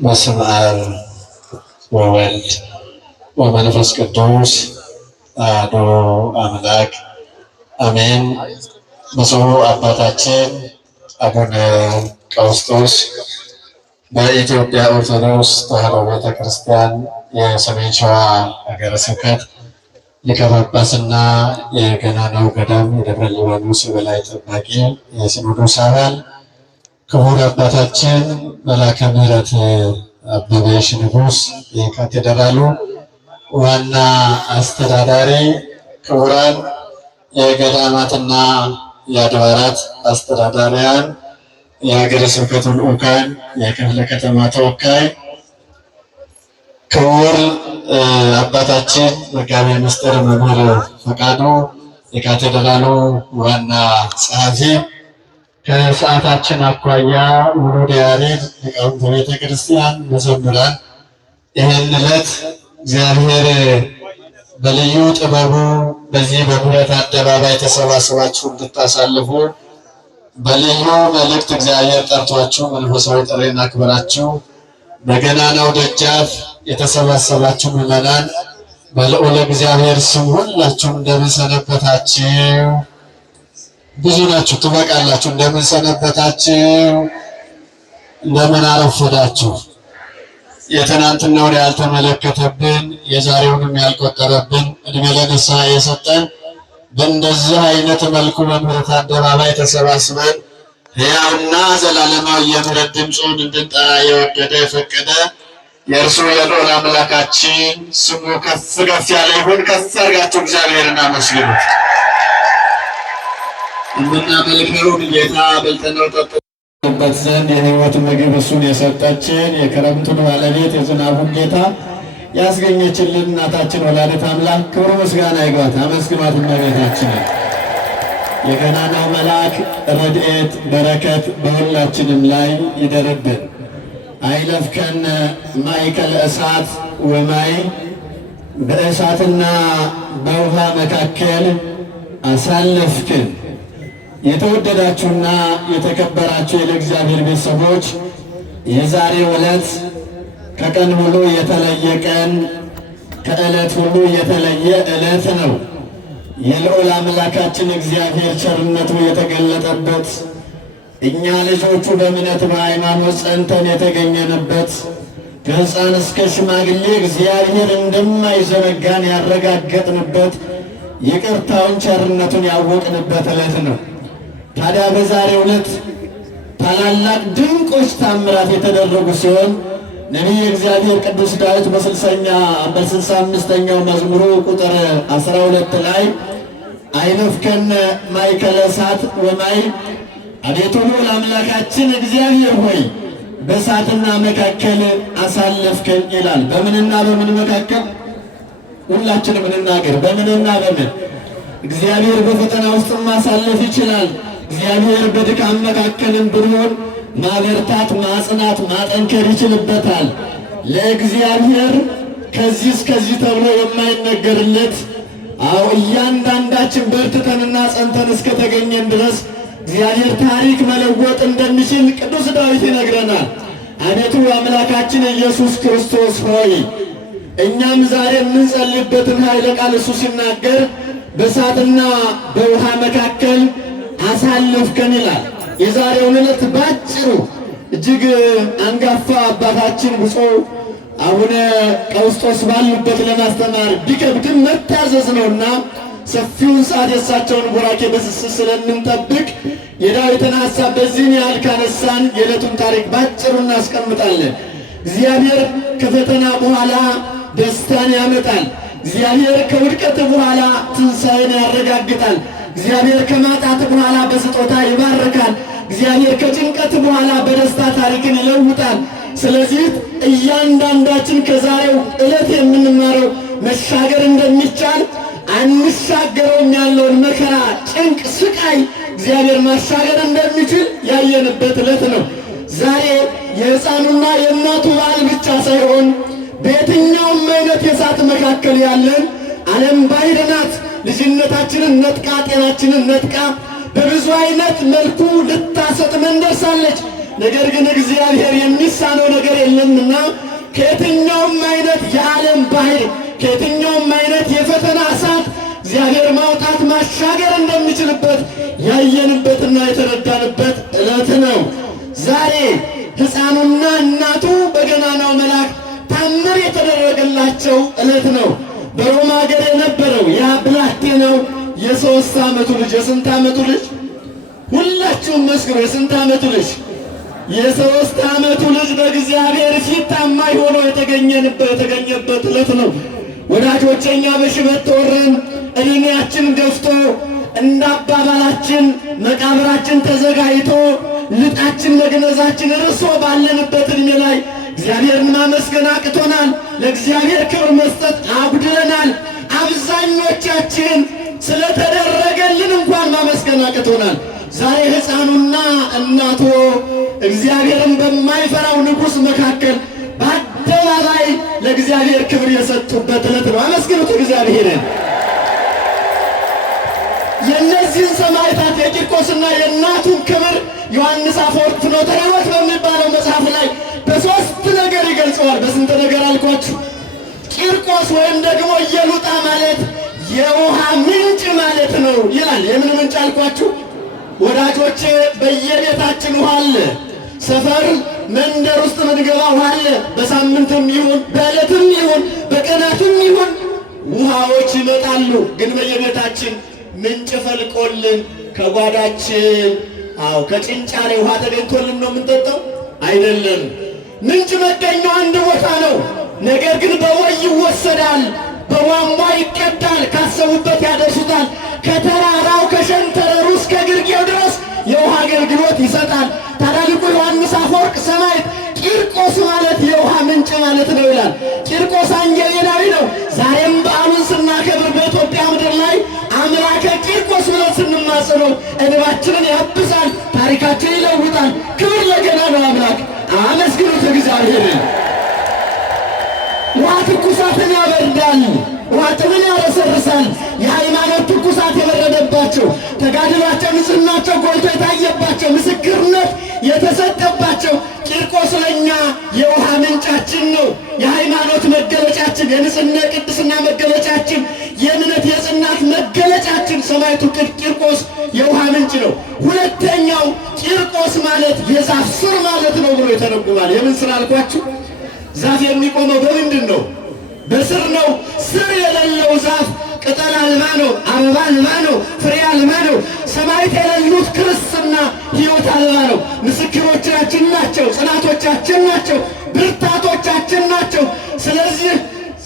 በስመ አብ ወወልድ ወመንፈስ ቅዱስ አሐዱ አምላክ አሜን። ብፁዕ አባታችን አቡነ ቀውስጦስ በኢትዮጵያ ኦርቶዶክስ ተዋሕዶ ቤተክርስቲያን የሰሜን ሸዋ ሀገረ ስብከት ሊቀ ጳጳስና የገናናው ገዳም የደብረ ሊባኖስ የበላይ ጠባቂ የሲኖዶስ አባል ክቡር አባታችን መላከ ምሕረት አበበ ንጉሥ የካቴድራሉ ዋና አስተዳዳሪ፣ ክቡራን የገዳማትና የአድባራት አስተዳዳሪያን፣ የሀገረ ስብከቱ ልዑካን፣ የክፍለ ከተማ ተወካይ፣ ክቡር አባታችን መጋቤ ምስጢር መምህር ፈቃዱ የካቴድራሉ ዋና ጸሐፊ፣ ከሰዓታችን አኳያ ውሉደ ያሬድ ሊቃውንተ ቤተ ክርስቲያን፣ መዘምራን ይህን ዕለት እግዚአብሔር በልዩ ጥበቡ በዚህ በምህረት አደባባይ ተሰባስባችሁ እንድታሳልፉ በልዩ መልእክት እግዚአብሔር ጠርቷችሁ መንፈሳዊ ጥሪን አክብራችሁ በገናናው ደጃፍ የተሰባሰባችሁ ምዕመናን በልዑል እግዚአብሔር ስም ሁላችሁም እንደምን ሰነበታችሁ? ብዙ ናችሁ፣ ትበቃላችሁ። እንደምን ሰነበታችሁ? እንደምን አረፈዳችሁ? የትናንትናውን ያልተመለከተብን የዛሬውንም ያልቆጠረብን እድሜ ለንስሐ የሰጠን በእንደዚህ አይነት መልኩ በምህረት አደባባይ ተሰባስበን ሕያውና ዘላለማዊ የምህረት ድምፁን እንድንጠራ የወደደ የፈቀደ የእርሱ የልዑል አምላካችን ስሙ ከፍ ከፍ ያለ ይሁን። ከፍ አድርጋችሁ እግዚአብሔርን አመስግኑት። የምናመልከውን ጌታ በልተነው ጠጥተንበት ዘንድ የሕይወት ምግብ እሱን የሰጠችን የክረምቱን ባለቤት የዝናቡን ጌታ ያስገኘችልን እናታችን ወላዲተ አምላክ ክብር ምስጋና ይግባት። አመስግኗት እመቤታችንን። የገናናው መልአክ ረድኤት በረከት በሁላችንም ላይ ይደርብን። አይለፍከነ ማእከለ እሳት ወማይ፣ በእሳትና በውሃ መካከል አሳለፍክን። የተወደዳችሁና የተከበራችሁ የእግዚአብሔር ቤተሰቦች የዛሬው ዕለት ከቀን ሁሉ የተለየ ቀን፣ ከዕለት ሁሉ የተለየ ዕለት ነው። የልዑል አምላካችን እግዚአብሔር ቸርነቱ የተገለጠበት፣ እኛ ልጆቹ በእምነት በሃይማኖት ጸንተን የተገኘንበት፣ ከሕፃን እስከ ሽማግሌ እግዚአብሔር እንደማይዘነጋን ያረጋገጥንበት፣ ይቅርታውን ቸርነቱን ያወቅንበት ዕለት ነው። ታዲያ በዛሬው ዕለት ታላላቅ ድንቆች ታምራት የተደረጉ ሲሆን ነቢየ እግዚአብሔር ቅዱስ ዳዊት በ65ኛው መዝሙሩ ቁጥር 12 ላይ አይለፍከነ ማእከለ እሳት ወማይ፣ አቤቱ ልዑል አምላካችን እግዚአብሔር ሆይ በእሳትና መካከል አሳለፍከን ይላል። በምንና በምን መካከል? ሁላችንም እንናገር። በምንና በምን? እግዚአብሔር በፈተና ውስጥ ማሳለፍ ይችላል። እግዚአብሔር በድካም መካከልም ብንሆን ማበርታት፣ ማጽናት፣ ማጠንከር ይችልበታል። ለእግዚአብሔር ከዚህ እስከዚህ ተብሎ የማይነገርለት እያንዳንዳችን በርትተንና ጸንተን እስከተገኘን ድረስ እግዚአብሔር ታሪክ መለወጥ እንደሚችል ቅዱስ ዳዊት ይነግረናል። አቤቱ አምላካችን ኢየሱስ ክርስቶስ ሆይ እኛም ዛሬ የምንጸልይበትን ኃይለ ቃል እሱ ሲናገር በእሳትና በውሃ መካከል አሳለፍከን ይላል። የዛሬውን ዕለት ባጭሩ እጅግ አንጋፋ አባታችን ብፁዕ አቡነ ቀውስጦስ ባሉበት ለማስተማር ቢከብድም መታዘዝ ነውና ሰፊውን ሰዓት የእሳቸውን ቡራኬ በስስት ስለምንጠብቅ የዳዊትን ሐሳብ በዚህን ያህል ካነሳን የዕለቱን ታሪክ ባጭሩ እናስቀምጣለን። እግዚአብሔር ከፈተና በኋላ ደስታን ያመጣል። እግዚአብሔር ከውድቀት በኋላ ትንሣኤን ያረጋግጣል። እግዚአብሔር ከማጣት በኋላ በስጦታ ይባርካል። እግዚአብሔር ከጭንቀት በኋላ በደስታ ታሪክን ይለውጣል። ስለዚህ እያንዳንዳችን ከዛሬው ዕለት የምንማረው መሻገር እንደሚቻል አንሻገረውም ያለውን መከራ፣ ጭንቅ፣ ስቃይ እግዚአብሔር ማሻገር እንደሚችል ያየንበት ዕለት ነው። ዛሬ የሕፃኑና የእናቱ በዓል ብቻ ሳይሆን በየትኛውም አይነት የእሳት መካከል ያለን ዓለም ባሕር ናት። ልጅነታችንን ነጥቃ ጤናችንን ነጥቃ በብዙ አይነት መልኩ ልታሰጥመን ደርሳለች። ነገር ግን እግዚአብሔር የሚሳነው ነገር የለምና ከየትኛውም አይነት የዓለም ባህር ከየትኛውም አይነት የፈተና እሳት እግዚአብሔር ማውጣት ማሻገር እንደሚችልበት ያየንበትና የተረዳንበት ዕለት ነው። ዛሬ ሕፃኑና እናቱ በገናናው መልአክ ታምር የተደረገላቸው ዕለት ነው። በሮማ ሀገር የነበረው ያ ብላቴናው የ3 ዓመቱ ልጅ የስንት ዓመቱ ልጅ? ሁላችሁም መስክሩ። የስንት ዓመቱ ልጅ? የ3 ዓመቱ ልጅ በእግዚአብሔር ፊት ታማኝ ሆኖ የተገኘበት ዕለት ነው። ወዳጆቼ እኛ በሽበት ተወረን ዕድሜያችን ገፍቶ እንደ አባባላችን መቃብራችን ተዘጋጅቶ ልጣችን መግነዛችን እርሶ ባለንበት ዕድሜ ላይ እግዚአብሔርን ማመስገን አቅቶናል። ለእግዚአብሔር ክብር መስጠት አጉድለናል። አብዛኞቻችን ስለተደረገልን እንኳን ማመስገን አቅቶናል። ዛሬ ሕፃኑና እናቱ እግዚአብሔርን በማይፈራው ንጉሥ መካከል በአደባባይ ለእግዚአብሔር ክብር የሰጡበት ዕለት ነው። አመስግኑት እግዚአብሔርን። የእነዚህን ሰማዕታት የቂርቆስና የእናቱን ክብር ዮሐንስ አፈወርቅ ፍኖተ ሕይወት በሚባለው መጽሐፍ ላይ በ3 ነገር ይገልጸዋል። በስንት ነገር አልኳችሁ? ቂርቆስ ወይም ደግሞ ኢየሉጣ ማለት የውሃ ምንጭ ማለት ነው ይላል። የምን ምንጭ አልኳችሁ? ወዳጆቼ በየቤታችን ውሃ አለ። ሰፈር መንደር ውስጥ ምንገባ ውሃ አለ። በሳምንትም ይሁን በዕለትም ይሁን በቀናትም ይሁን ውሃዎች ይመጣሉ። ግን በየቤታችን ምንጭ ፈልቆልን ከጓዳችን ከጭንጫ ላይ ውሃ ተገኝቶልን ነው የምንጠጣው? አይደለም። ምንጭ መገኛው አንድ ቦታ ነው። ነገር ግን በወይ ይወሰዳል፣ በቧንቧ ይቀዳል፣ ካሰቡበት ያደርሱታል። ከተራራው ከሸንተረሩ እስከ ግርጌው ድረስ የውሃ አገልግሎት ይሰጣል። ታዲያ ሊቁ ዮሐንስ አፈወርቅ ሰማዕት ቂርቆስ ማለት የውሃ ምንጭ ማለት ነው ይላል። ቂርቆስ አንጌሌናዊ ነው። ዛሬም በዓሉን ስናከብር በኢትዮጵያ ምድር ላይ አምላከ ቂርቆስ ብለን ስንማጽነው እንባችንን ያብሳል፣ ታሪካችንን ይለውጣል። ክብር ለገናናው አምላክ። አመስግኑት እግዚአብሔርን። ውሃ ትኩሳትን ያበርዳል፣ ውሃ ጥምን ያረሰርሳል። የሃይማኖት ትኩሳት የበረደባቸው ተጋድሏቸው ንጽሕናቸው ጎልቶ የታየባቸው ምስክርነት የተሰጠባቸው ቂርቆስ ለእኛ የውሃ ምንጫችን ነው። የሃይማኖት መገለጫችን፣ የንጽሕና ቅድስና መገለጫችን፣ የእምነት የጽናት መገለጫችን ሰማዕቱ ቂርቆስ የውሃ ምንጭ ነው። ሁለተኛው ቂርቆስ ማለት የዛፍ ስር ማለት ነው ብሎ ይተረጉማል። የምን ስር አልኳችሁ? ዛፍ የሚቆመው በምንድን ነው? በስር ነው። ስር የሌለው ዛፍ ቅጠል አልባ ነው፣ አበባ አልባ ነው፣ ፍሬ አልባ ነው። ሰማዕት የሌሉት ክርስትና ሕይወት አልባ ነው። ምስክሮቻችን ናቸው፣ ጽናቶቻችን ናቸው፣ ብርታቶቻችን ናቸው። ስለዚህ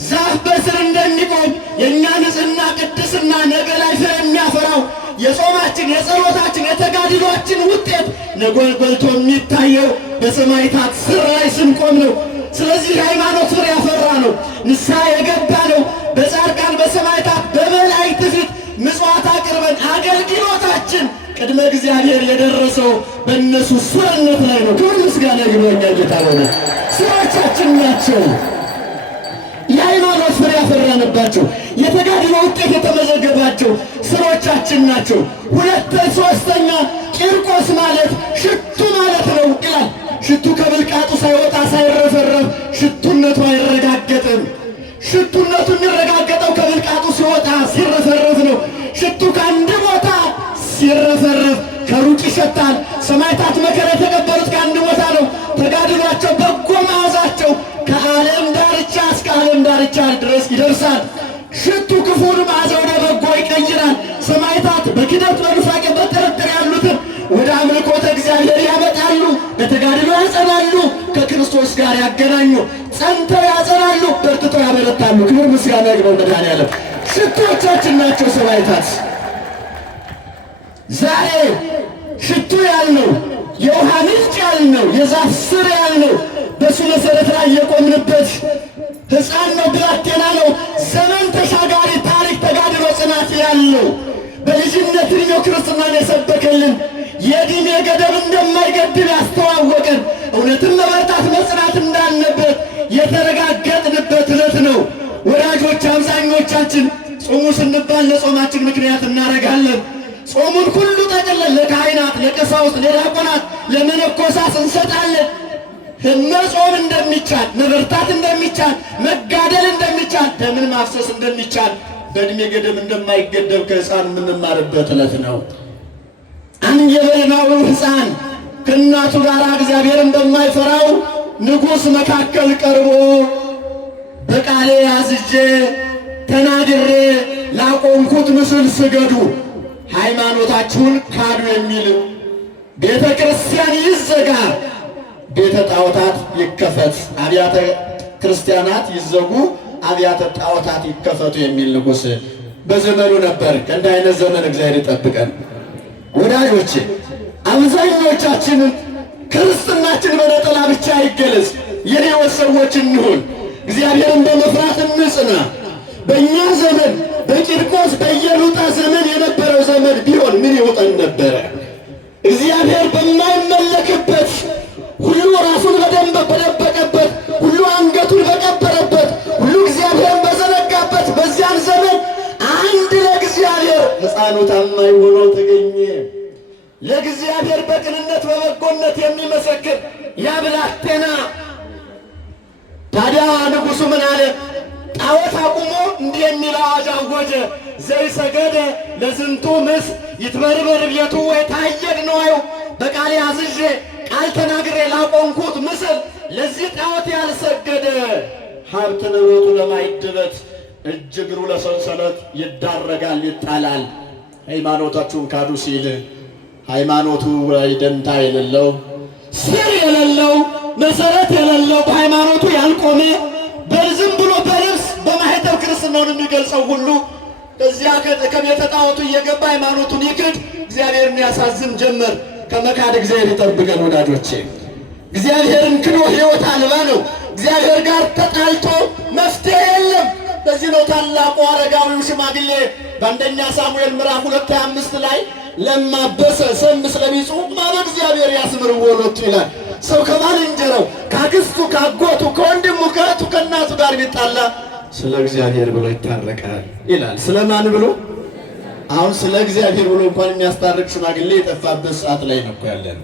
ዛፍ በስር እንደሚቆም የእኛ ንጽሕና ቅድስና ነገ ላይ ፍሬ የሚያፈራው የጾማችን የጸሎታችን የተጋድሏችን ውጤት ነገ ጎልቶ የሚታየው በሰማዕታት ስር ላይ ስንቆም ነው። ስለዚህ ሃይማኖት ፍሬ ያፈራ ነው። ንስሐ የገባ ነው። በጻድቃን በሰማዕታት በመላእክት ፊት ምጽዋት አቅርበን አገልግሎታችን ቅድመ እግዚአብሔር የደረሰው በእነሱ ስርነት ላይ ነው። ክብር ምስጋና ይግባኛ ጌታ ሆነ። ስራቻችን ናቸው የሃይማኖት ፍሬ ያፈራንባቸው፣ የተጋድሎ ውጤት የተመዘገባቸው ስሮቻችን ናቸው። ሶስተኛ ቂርቆስ ማለት ሽቱ ማለት ነው ይላል። ሽቱ ከብልቃጡ ሳይወጣ ሳይረፈረፍ ሽቱነቱ አይረጋገጥም። ሽቱነቱ የሚረጋገጠው ከብልቃጡ ሲወጣ ሲረፈረፍ ነው። ሽቱ ከአንድ ቦታ ሲረፈረፍ ከሩቅ ይሸታል። ሰማዕታት መከራ የተቀበሉት ከአንድ ቦታ ነው። ተጋድሏቸው በጎ መዓዛቸው ከዓለም ዳርቻ እስከ ዓለም ዳርቻ ድረስ ይደርሳል። ሽቱ ክፉን መዓዛ ወደ በጎ ይቀይራል። ሰማዕታት በክደት በኑፋቄ በጥርጥር ያሉትን ወደ አምልኮተ እግዚአብሔር ያመጣሉ። በተጋድሎ ያጸናሉ፣ ከክርስቶስ ጋር ያገናኙ፣ ጸንተው ያጸናሉ፣ በርትተው ያበረታሉ። ክብር ምስጋና ይግባው መድኃኔዓለም። ሽቶቻችን ናቸው ሰማዕታት። ዛሬ ሽቱ ያልነው የውሃ ምንጭ ያልነው የዛፍ ስር ያልነው በሱ መሰረት ላይ የቆምንበት ሕፃን ነው፣ ብላቴና ነው። ዘመን ተሻጋሪ ታሪክ ተጋድሎ ጽናት ያለው በልጅነት ዕድሜው ክርስትናን የሰበከልን የዕድሜ ገደብ እንደማይገድብ ያስተዋወቀን እውነትም መበርታት መጽናት እንዳለበት የተረጋገጥንበት ዕለት ነው። ወዳጆች አብዛኞቻችን ጾሙ ስንባል ለጾማችን ምክንያት እናደርጋለን። ጾሙን ሁሉ ጠቅልለን ለካህናት፣ ለቀሳውስት፣ ለዲያቆናት፣ ለመነኮሳት እንሰጣለን። መጾም እንደሚቻል፣ መበርታት እንደሚቻል፣ መጋደል እንደሚቻል፣ ደምን ማፍሰስ እንደሚቻል፣ በእድሜ ገደብ እንደማይገደብ ከሕፃን የምንማርበት ዕለት ነው። አንጀበናው ሕፃን ከእናቱ ጋር እግዚአብሔርን በማይፈራው ንጉሥ መካከል ቀርቦ በቃሌ አዝዤ ተናግሬ ላቆምኩት ምስል ስገዱ፣ ሃይማኖታችሁን ካዱ የሚል ቤተ ክርስቲያን ይዘጋ፣ ቤተ ጣዖታት ይከፈት፣ አብያተ ክርስቲያናት ይዘጉ፣ አብያተ ጣዖታት ይከፈቱ የሚል ንጉሥ በዘመኑ ነበር። ከእንዲህ አይነት ዘመን እግዚአብሔር ይጠብቀን። ወዳጆቼ አብዛኞቻችን ክርስትናችን በነጠላ ብቻ አይገለጽ፣ የሕይወት ሰዎች እንሁን። እግዚአብሔርን በመፍራት እንጽና። በእኛ ዘመን በቂርቆስ በኢየሉጣ ዘመን የነበረው ዘመን ቢሆን ምን ይውጠን ነበረ? እግዚአብሔር በማይመለክበት ሁሉ ራሱን በደንብ በደበቀበት ሁሉ አንገቱን በቀበረበት ሁሉ እግዚአብሔርን በዘነጋበት በዚያን ዘመን አንድ ለእግዚአብሔር ሕፃኑ ታማኝ ሆኖ ተገኘ። ለእግዚአብሔር በቅንነት በበጎነት የሚመሰክር ያ ብላቴና። ታዲያ ንጉሡ ምን አለ? ጣዖት አቁሞ እንዲህ የሚል አዋጅ አወጀ። ዘይሰገደ ለዝንቱ ምስ ይትበርበር ቤቱ ወይታየድ ነዋዩ። በቃሌ አዝዤ ቃል ተናግሬ ላቆምኩት ምስል ለዚህ ጣዖት ያልሰገደ ሀብት ንብረቱ ለማይድበት እጅ እግሩ ለሰንሰለት ይዳረጋል፣ ይጣላል። ሃይማኖታችሁን ካዱ ሲል ሃይማኖቱ ላይ ደንታ የሌለው ስር የሌለው መሰረት የሌለው በሃይማኖቱ ያልቆመ በዝም ብሎ በልብስ በማኅተብ ክርስትናውን የሚገልጸው ሁሉ እዚያ ከቤተ ጣዖቱ እየገባ ሃይማኖቱን ይክድ፣ እግዚአብሔርን ያሳዝን ጀመር። ከመካድ እግዚአብሔር ይጠብቀን ወዳጆቼ። እግዚአብሔርን ክዶ ሕይወት አልባ ነው። እግዚአብሔር ጋር ተጣልቶ መፍትሄ የለም። በዚህ ነው ታላቁ አረጋዊው ሽማግሌ በአንደኛ ሳሙኤል ምዕራፍ 2:25 ላይ ለማበሰ ሰም ስለሚጹ ማለት እግዚአብሔር ያስምርዎ ሎቱ ይላል። ሰው ከባልንጀራው ከአክስቱ ከአጎቱ ከወንድሙ ከእህቱ ከእናቱ ጋር ቢጣላ ስለ እግዚአብሔር ብሎ ይታረቃል ይላል። ስለማን ብሎ? አሁን ስለ እግዚአብሔር ብሎ እንኳን የሚያስታርቅ ሽማግሌ የጠፋበት ሰዓት ላይ ነው ያለን።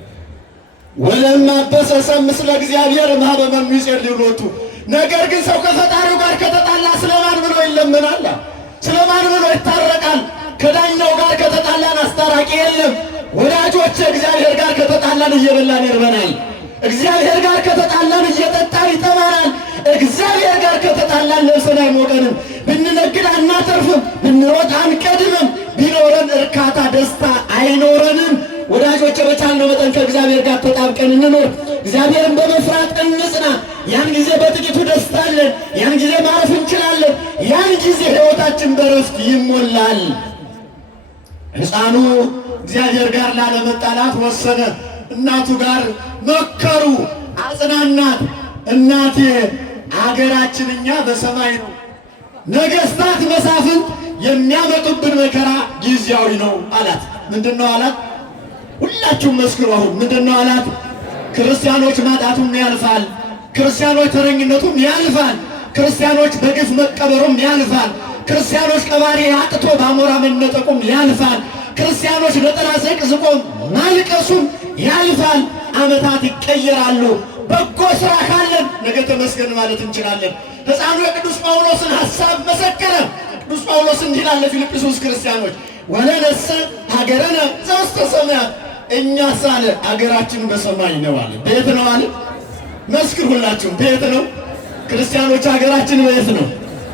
ወለማበሰ ሰም ስለ እግዚአብሔር ማበመም ይጸልዩ ሎቱ። ነገር ግን ሰው ከፈጣሪው ጋር ከተጣላ ስለማን ብሎ ይለመናል? ስለማን ብሎ ይታረቃል? ከዳኛው ጋር ከተጣላን አስታራቂ የለም። ወዳጆች እግዚአብሔር ጋር ከተጣላን እየበላን ይርበናል። እግዚአብሔር ጋር ከተጣላን እየጠጣን ይጠማናል። እግዚአብሔር ጋር ከተጣላን ለብሰን አይሞቀንም። ብንነግድ አናተርፍም፣ ብንሮጥ አንቀድምም፣ ቢኖረን እርካታ ደስታ አይኖረንም። ወዳጆች በቻልነው መጠን ከእግዚአብሔር ጋር ተጣብቀን እንኖር። እግዚአብሔርን በመፍራት እንጽና። ያን ጊዜ በጥቂቱ ደስታ አለን። ያን ጊዜ ማረፍ እንችላለን። ያን ጊዜ ሕይወታችን በረፍት ይሞላል። ሕፃኑ እግዚአብሔር ጋር ላለመጣላት ወሰነ። እናቱ ጋር መከሩ፣ አጽናናት። እናቴ አገራችን እኛ በሰማይ ነው፣ ነገሥታት መሳፍንት የሚያመጡብን መከራ ጊዜያዊ ነው አላት። ምንድን ነው አላት? ሁላችሁም መስክሩ። አሁን ምንድን ነው አላት? ክርስቲያኖች ማጣቱም ያልፋል፣ ክርስቲያኖች ተረኝነቱም ያልፋል፣ ክርስቲያኖች በግፍ መቀበሩም ያልፋል፣ ክርስቲያኖች ቀባሪ አጥቶ በአሞራ መነጠቁም ያልፋል፣ ክርስቲያኖች ነጠላ ዘቅዝቆም ማልቀሱም ያልፋል። ዓመታት ይቀየራሉ። በጎ ሥራ ካለን ነገ ተመስገን ማለት እንችላለን። ሕፃኑ የቅዱስ ጳውሎስን ሐሳብ መሰከረ። ቅዱስ ጳውሎስ እንዲህ ይላል ለፊልጵስዩስ ክርስቲያኖች ወለነሰ ሀገረነ ዘውስተ ሰማያት፣ እኛስ አለ አገራችን በሰማይ ነው አለ። ቤት ነው አለ። መስክር ሁላችሁም፣ ቤት ነው። ክርስቲያኖች ሀገራችን በየት ነው?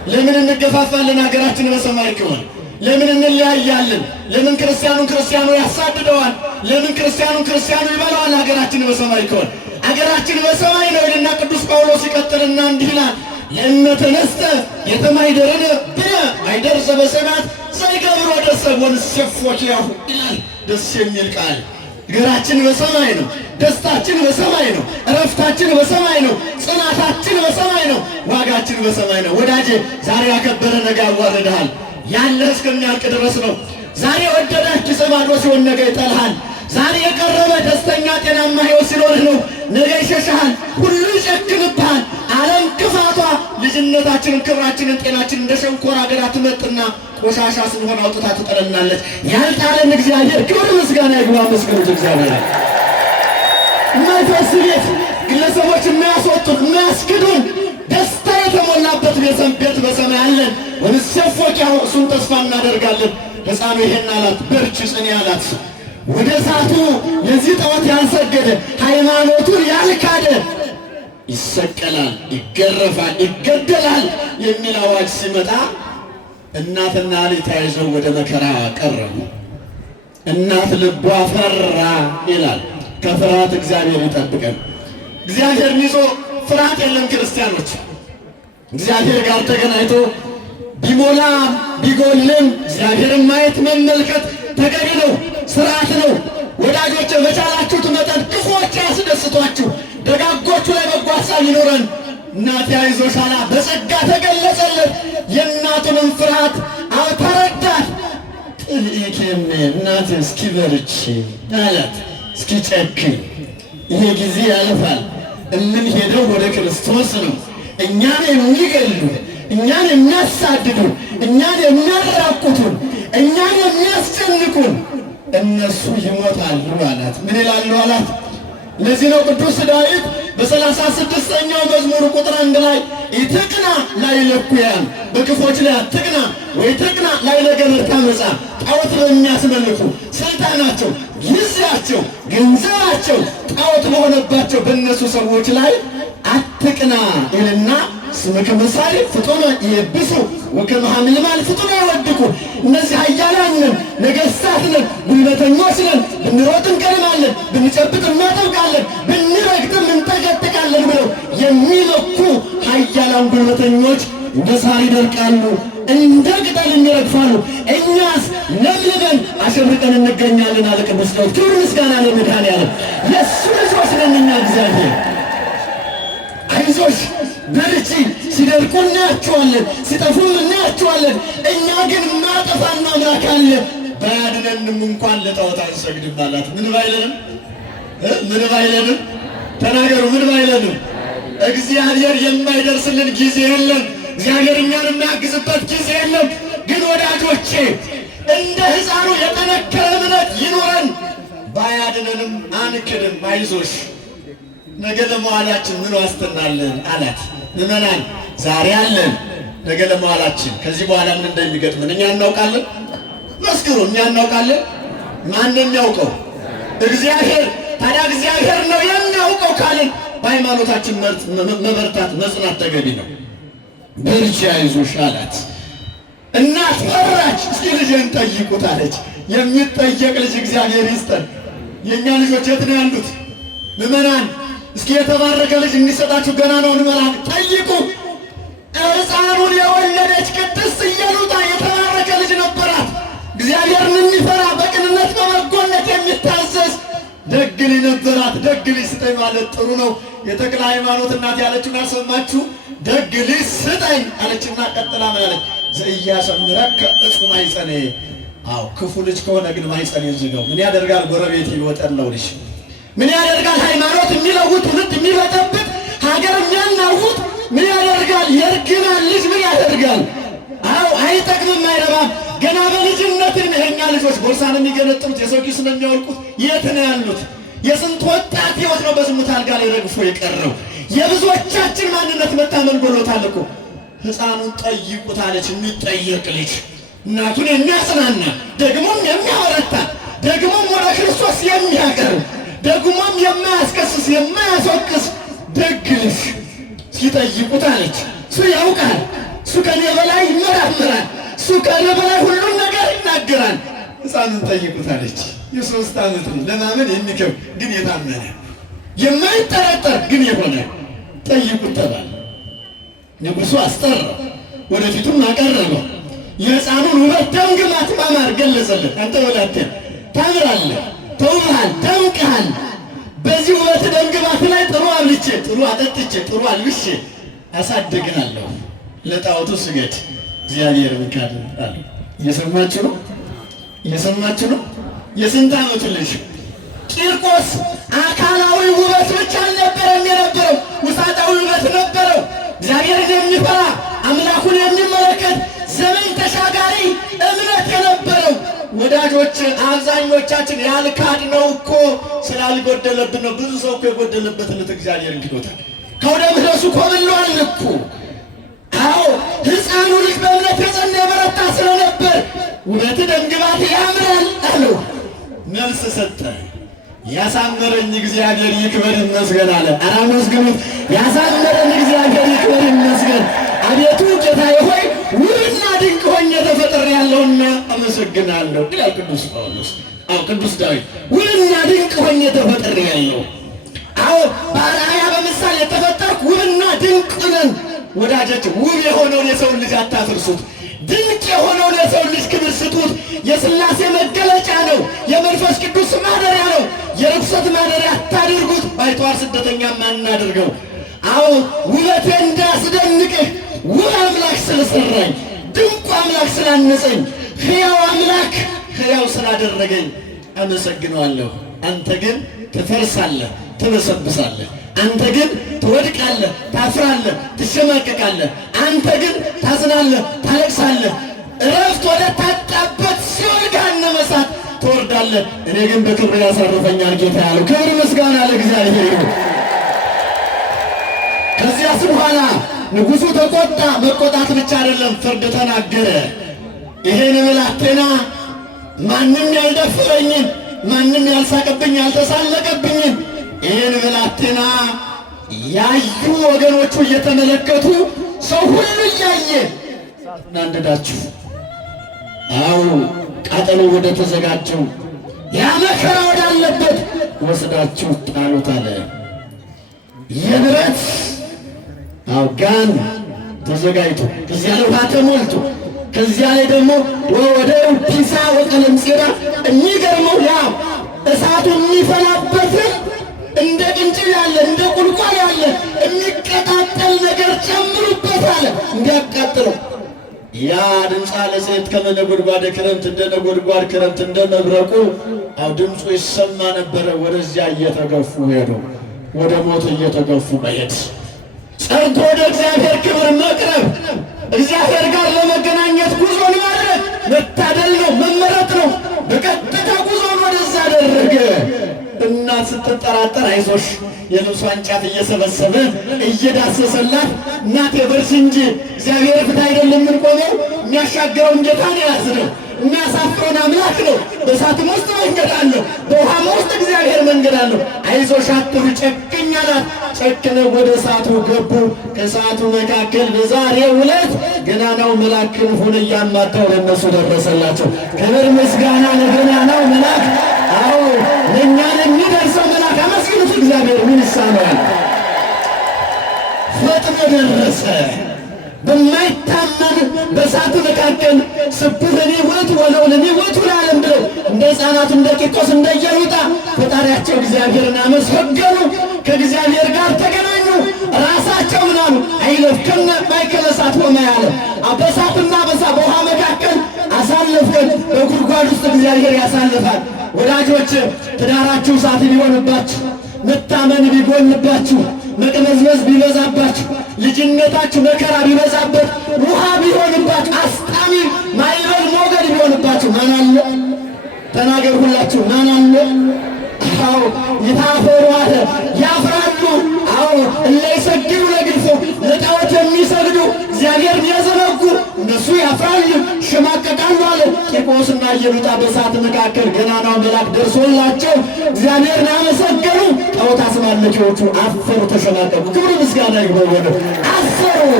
ለምን እንገፋፋለን? ሀገራችን በሰማይ ከሆነ ለምን እንለያያለን? ለምን ክርስቲያኑን ክርስቲያኑ ያሳድደዋል? ለምን ክርስቲያኑን ክርስቲያኑ ይበላዋል? ሀገራችን በሰማይ ከሆነ ሀገራችን በሰማይ ነው ይልና ቅዱስ ጳውሎስ ይቀጥልና እንዲህ ይላል ለእነተነስተ የተማይደረነ ብለ አይደርሰ በሰማያት ዘይገብሮ ደሰ ወንስፎች ያሁ ይላል። ደስ የሚል ቃል። ሀገራችን በሰማይ ነው። ደስታችን በሰማይ ነው። እረፍታችን በሰማይ ነው። ጽናታችን በሰማይ ነው። ዋጋችን በሰማይ ነው። ወዳጄ ዛሬ ያከበረ ነገ ያዋርድሃል። ያለህ እስከሚያልቅ ድረስ ነው። ዛሬ ወደዳህ ኪስህ ባዶ ሲሆን ነገ ይጠልሃል። ዛሬ የቀረበ ደስተኛ ጤናማ ሕይወት ሲኖርህ ነው። ነገ ይሸሽሃል። ሁሉ ይጨክንብሃል። ዓለም ክፋቷ ልጅና ማንነታችንን፣ ክብራችንን፣ ጤናችንን እንደ ሸንኮራ አገዳ ትመጥና ቆሻሻ ስንሆን አውጥታ ትጥለናለች። ያልጣለን እግዚአብሔር ክብር ምስጋና ይግባ። መስገኑት እግዚአብሔር መንፈስ ቤት ግለሰቦች የሚያስወጡን የሚያስክዱን ደስታ የተሞላበት ቤት በሰማይ አለን። ወንሰፎኪያው እሱን ተስፋ እናደርጋለን። ሕፃኑ ይሄን አላት፣ በርቺ ጽኒ አላት። ወደ እሳቱ ለዚህ ጣዖት ያልሰገደ ሃይማኖቱን ያልካደ ይሰቀላል፣ ይገረፋል፣ ይገደላል የሚል አዋጅ ሲመጣ እናትና ልጅ ተያይዘው ወደ መከራ ቀረቡ። እናት ልቧ ፈራ ይላል። ከፍርሃት እግዚአብሔር ይጠብቀን። እግዚአብሔርን ይዞ ፍርሃት የለም ክርስቲያኖች። እግዚአብሔር ጋር ተገናኝቶ ቢሞላ ቢጎልም እግዚአብሔርን ማየት መመልከት ተገቢ ነው፣ ስርዓት ነው። ወዳጆች በቻላችሁት መጠን ክፉዎች ያስደስቷችሁ፣ ደጋጎቹ ላይ በጎ ሐሳብ ይኖረን። እናቴ አይዞሽ አላ በጸጋ ተገለጸለት። የእናቱንም ፍርሃት ተረዳት። ጥልኢኬም እናቴ እስኪ በርቺ አላት፣ እስኪ ጨክኝ፣ ይሄ ጊዜ ያልፋል። እምንሄደው ወደ ክርስቶስ ነው። እኛን የሚገሉ፣ እኛን የሚያሳድዱ፣ እኛን የሚያራቁቱን፣ እኛን የሚያስጨንቁን እነሱ ይሞታሉ አላት። ምን ይላሉ አላት? ለዚህ ነው ቅዱስ ዳዊት በ36ኛው መዝሙር ቁጥር 1 ላይ ኢትቅና ላዕለ እኩያን፣ በክፎች ላይ አትቅና ወይ ትቅና ላዕለ ገበርተ ዓመፃ፣ ጣዖት በሚያስመልኩ ስልጣናቸው፣ ጊዜያቸው፣ ገንዘባቸው ጣዖት በሆነባቸው በእነሱ ሰዎች ላይ አትቅና ይልና ስምከ መሳሪ ፍጡነ ይብሱ ወከመ ሐመልማል ፍጡነ ይወድቁ። እነዚህ ኃያላን ነን፣ ነገሥታት ነን፣ ጉልበተኞች ነን፣ ብንሮጥ እንቀድማለን፣ ብንጨብጥ እናጠብቃለን፣ ብንረግጥም እንጠቀጥቃለን ብለው የሚመኩ ኃያላን ጉልበተኞች እንደ ሳር ይደርቃሉ፣ እንደ ቅጠል ይረግፋሉ። እኛስ ለምልመን አሸብርቀን እንገኛለን አለ ቅዱስ ዳዊት። ክብር ምስጋና ለመድኃኔዓለም። የእሱ ልጆች ነን እኛ። እግዚአብሔር አይዞሽ በርቺ፣ ሲደርቁ እናያቸዋለን፣ ሲጠፉም እናያቸዋለን። እኛ ግን ማጠፋና አምላክ አለ። ባያድነንም እንኳን ለጣዖት አንሰግድም አላት። ምን ባይለንም ምን ባይለንም ተናገሩ። ምን ባይለንም እግዚአብሔር የማይደርስልን ጊዜ የለም። እግዚአብሔር እኛን የሚያግዝበት ጊዜ የለም። ግን ወዳጆቼ እንደ ሕፃኑ የጠነከረ እምነት ይኑረን። ባያድነንም አንክድም። አይዞሽ ነገ ለመዋላችን ምን ዋስትና አለን አላት። ምዕመናን ዛሬ አለን፣ ነገ ለመዋላችን ከዚህ በኋላ ምን እንደሚገጥመን እኛ እናውቃለን። መስክሩ፣ እኛ እናውቃለን። ማን የሚያውቀው? እግዚአብሔር። ታዲያ እግዚአብሔር ነው የሚያውቀው ካልን በሃይማኖታችን መበርታት መጽናት ተገቢ ነው። በርቺ አይዞሽ አላት። እናት ፈራች። እስኪ ልጄን ጠይቁት አለች። የሚጠየቅ ልጅ እግዚአብሔር ይስጠን። የእኛ ልጆች የት ነው ያሉት? ምዕመናን እስኪ የተባረከ ልጅ እንዲሰጣችሁ ገና ነው እንመላክ ጠይቁ። ሕፃኑን የወለደች ቅድስት ኢየሉጣ የተባረከ ልጅ ነበራት። እግዚአብሔርን የሚፈራ በቅንነት በበጎነት የሚታዘዝ ደግ ልጅ ነበራት። ደግ ልጅ ስጠኝ ማለት ጥሩ ነው። የተክለ ሃይማኖት እናት ያለችውን ያሰማችሁ። ደግ ልጅ ስጠኝ አለችና ቀጥላ ምን አለች? ዘኢያሰምረከ እጹ ማኅፀኔ። አዎ ክፉ ልጅ ከሆነ ግን ማኅፀኔ ዝጋው። ምን ያደርጋል? ጎረቤት ይወጠለው ልጅ ምን ያደርጋል? ሃይማኖት የሚለውጥ ትውልድ የሚበጠብጥ ሀገር የሚያናውጥ ምን ያደርጋል? የእርግማን ልጅ ምን ያደርጋል? አዎ አይጠቅምም፣ አይረባም። ገና በልጅነት የእኛ ልጆች ቦርሳን የሚገነጥሉት የሰው ኪስ ነው የሚያወልቁት። የት ነው ያሉት? የስንት ወጣት ሕይወት ነው በዝሙት አልጋ ላይ ረግፎ የቀረው። የብዙዎቻችን ማንነት መታመን ጎሎታል እኮ። ሕፃኑን ጠይቁት አለች። የሚጠየቅ ልጅ እናቱን የሚያጽናና ደግሞም የሚያበረታ ደግሞም ወደ ክርስቶስ የሚያቀርብ ደግሞም የማያስከስስ የማያስወቅስ ደግ ልጅ ሲጠይቁት አለች። እሱ ያውቃል፣ እሱ ከኔ በላይ ይመራመራል፣ እሱ ከኔ በላይ ሁሉም ነገር ይናገራል። ሕፃኑን ጠይቁት አለች። የ3 ዓመት ልጅ ለማመን የሚከብድ ግን የታመነ የማይጠረጠር ግን የሆነ ጠይቁት ተባለ። ንጉሡ አስጠራው፣ ወደፊቱም አቀረበው። የሕፃኑን ውበት ደምግባት ማማር ገለጸለት። አንተ ወላቴ ታምራለህ፣ ተውበሃል፣ ደምቀሃል። በዚህ ውበት ደምግባት ላይ ጥሩ አብልቼ፣ ጥሩ አጠጥቼ፣ ጥሩ አልብሼ አሳድግሃለሁ። ለጣዖቱ ስገድ፣ እግዚአብሔር ምካድ አለ። እየሰማችሁ ነው? እየሰማችሁ ነው? የስንት ዓመቱ ልጅ ቂርቆስ አካላዊ ውበት ብቻ አልነበረም የነበረው፣ ውሳጣዊ ውበት ነበረው። እግዚአብሔርን የሚፈራ ወዳጆች አብዛኞቻችን ያልካድነው እኮ ስላልጎደለብን ነው። ብዙ ሰው እኮ የጎደለበትን እግዚአብሔር እንግዶታል። ከወደ ምሕረቱ ኮብልሏል እኮ። አዎ ሕፃኑ ልጅ በእምነት የጸና የበረታ ስለነበር ውበት ደምግባት ያምራል አለው። መልስ ሰጠ። ያሳመረኝ እግዚአብሔር ይክበር ይመስገን አለ። ኧረ አመስግኑት። ያሳመረኝ እግዚአብሔር ይክበር ይመስገን። አቤቱ ጌታዬ ሆይ ውብና ድንቅ ሆኜ ተፈጥሬያለሁና አመሰግናለሁ ይላል ቅዱስ ጳውሎስ። ቅዱስ ዳዊት ውብና ድንቅ ሆኜ ተፈጥሬያለሁ። በአርአያ በምሳሌ የተፈጠርኩ ውብና ድንቅ ነን። ወዳጆች ውብ የሆነውን የሰውን ልጅ አታፍርሱት። ድንቅ የሆነውን የሰው ልጅ ክብር ስጡት። የሥላሴ መገለጫ ነው። የመንፈስ ቅዱስ ማደሪያ ነው። የርኩሰት ማደሪያ አታድርጉት። ባይተዋር ስደተኛ ማናደርገው። ውበቴ እንዳስደንቅህ ውብ አምላክ ስለሰራኝ፣ ድንቁ አምላክ ስላነጸኝ፣ ሕያው አምላክ ሕያው ስላደረገኝ አመሰግነዋለሁ። አንተ ግን ትፈርሳለህ፣ ትበሰብሳለህ። አንተ ግን ትወድቃለህ፣ ታፍራለህ፣ ትሸማቀቃለህ። አንተ ግን ታዝናለህ፣ ታለቅሳለህ። እረፍት ወደ ታጣበት ሲኦል ገሃነመ እሳት ትወርዳለህ። እኔ ግን በክብር ያሳርፈኛል ጌታ ያለው። ክብር ምስጋና ለእግዚአብሔር ይሁን። ከዚያስ በኋላ ንጉሡ ተቆጣ። መቆጣት ብቻ አይደለም፣ ፍርድ ተናገረ። ይሄን ብላቴና ማንም ያልደፈረኝን፣ ማንም ያልሳቀብኝ፣ ያልተሳለቀብኝን ይህን ብላቴና ያዩ ወገኖቹ እየተመለከቱ ሰው ሁሉ እያየ እናንደዳችሁ። ቃጠሎ ወደ ተዘጋጀው ያ መከራ ወዳለበት ወስዳችሁ ጣሉት አለ። የብረት ጋን ተዘጋጅቶ ከዚያ ላይ ውሃ ተሞልቶ ከዚያ ላይ ደግሞ ወደ ፒሳ ወቀለምጼራ የሚገርመው ያ እሳቱ የሚፈላበትን እንደ ቅንጭብ ያለ እንደ ቁልቋል ያለ የሚቀጣጠል ነገር ጨምሩበት አለ እንዲያቃጥለው። ያ ድምፅ ለሴት ከመነጎድጓድ ክረምት እንደ ነጎድጓድ ክረምት እንደ መብረቁ ድምፁ ይሰማ ነበረ። ወደዚያ እየተገፉ ሄዱ። ወደ ሞት እየተገፉ መሄድ፣ ጸንቶ ወደ እግዚአብሔር ክብር መቅረብ፣ እግዚአብሔር ጋር ለመገናኘት ጉዞን ማድረግ መታደል ነው፣ መመረጥ ነው። በቀጥታ ጉዞን ወደዛ አደረገ። እናት ስትጠራጠር አይዞሽ የልብሷን ጫፍ እየሰበሰበ እየዳሰሰላት እናቴ በርቺ እንጂ እግዚአብሔር ፊት አይደለም የምንቆመው፣ የሚያሻግረውን ጌታ ነው ያዝነው፣ የሚያሳፍረውን አምላክ ነው። በእሳትም ውስጥ መንገድ አለው፣ በውሃም ውስጥ እግዚአብሔር መንገድ አለው። አይዞሽ አትፍሪ ጨክኝ አላት። ጨክነው ወደ እሳቱ ገቡ። ከእሳቱ መካከል በዛሬው ዕለት ገናናው መልአክ ክንፉን እያማታው ለእነሱ ደረሰላቸው። ክብር ምስጋና ለገናናው መልአክ። ለእኛ ለሚደርሰው መልአክ አመስግኑት። እግዚአብሔር ምን ይሳነዋል? ፈጥኖ ደረሰ። በማይታመን በእሳቱ መካከል ስቡህኒ ውእቱ ወለውልኒ ውእቱ ለዓለም ብለው እንደ ሕፃናቱ እንደ ቂርቆስ እንደ ኢየሉጣ ፈጣሪያቸው እግዚአብሔርን አመሰገኑ። ከእግዚአብሔር ጋር ተገናኙ። ራሳቸው ምን አሉ? አይለፍከነ ማእከለ እሳት ወማያለ በእሳትና በውሃ መካከል አሳለፍከን። በጉድጓድ ውስጥ እግዚአብሔር ያሳልፋል። ወዳጆች ትዳራችሁ እሳት ቢሆንባችሁ፣ መታመን ቢጎንባችሁ፣ መቅመዝመዝ ቢበዛባችሁ፣ ልጅነታችሁ መከራ ቢበዛበት፣ ውሃ ቢሆንባችሁ፣ አስጣሚ ማዕበል ሞገድ ቢሆንባችሁ ማን አለ? ተናገር ሁላችሁ ማን አለ? ይታፈሩ አለ፣ ያፍራሉ። እለ ይሰግዱ ለግልፎ ለጣዖት የሚሰግዱ እግዚአብሔርን የዘነጉ እነሱ ያፍራሉ፣ ይሸማቀቃሉ አለ። ቂርቆስና ኢየሉጣ በእሳት መካከል ገናናው መልአክ ደርሶላቸው እግዚአብሔርን አመሰገኑ። ጣዖት አስማለኪዎቹ አፈሩ፣ ተሸማቀቁ። ክብር ምስጋና ይግባው፣ አፈሩ።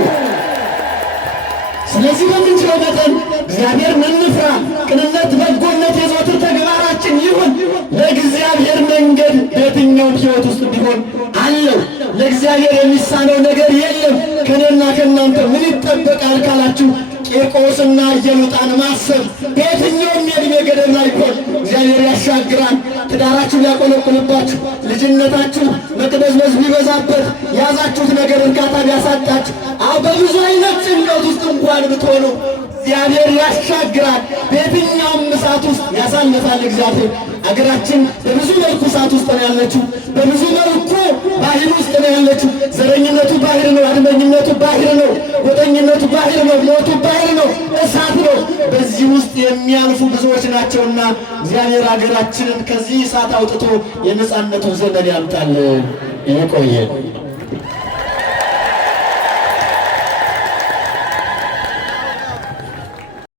ስለዚህ በምንችለው መጠን እግዚአብሔር እንፍራ። ቅንነት፣ በጎነት የዘወትር ተግባራችን ይሁን። ለእግዚአብሔር መንገድ በየትኛውም ሕይወት ውስጥ ቢሆን አለው። ለእግዚአብሔር የሚሳነው ነገር የለም። ከእኔና ከእናንተ ምን ይጠበቃል ካላችሁ ቂርቆስና ኢየሉጣን ማሰብ። በየትኛውም የዕድሜ ገደብ ላይ ቢሆን እግዚአብሔር ያሻግራል። ትዳራችሁ ሊያቆለቁልባችሁ፣ ልጅነታችሁ መቅበዝበዝ ቢበዛበት፣ ያዛችሁት ነገር እርካታ ቢያሳጣችሁ፣ በብዙ አይነት ጭንቀት ውስጥ እንኳን ብትሆኑ እግዚአብሔር ያሻግራል። በየትኛውም እሳት ውስጥ ያሳልፋል እግዚአብሔር። አገራችን በብዙ መልኩ እሳት ውስጥ ነው ያለችው። በብዙ መልኩ ባህር ውስጥ ነው ያለችው። ዘረኝነቱ ባህር ነው፣ አድመኝነቱ ባህር ነው፣ ጎጠኝነቱ ባህር ነው፣ ሞቱ ባህር ነው፣ እሳት ነው። በዚህ ውስጥ የሚያልፉ ብዙዎች ናቸውና እግዚአብሔር ሀገራችንን ከዚህ እሳት አውጥቶ የነጻነቱን ዘመን ያምጣልን። ይቆየን።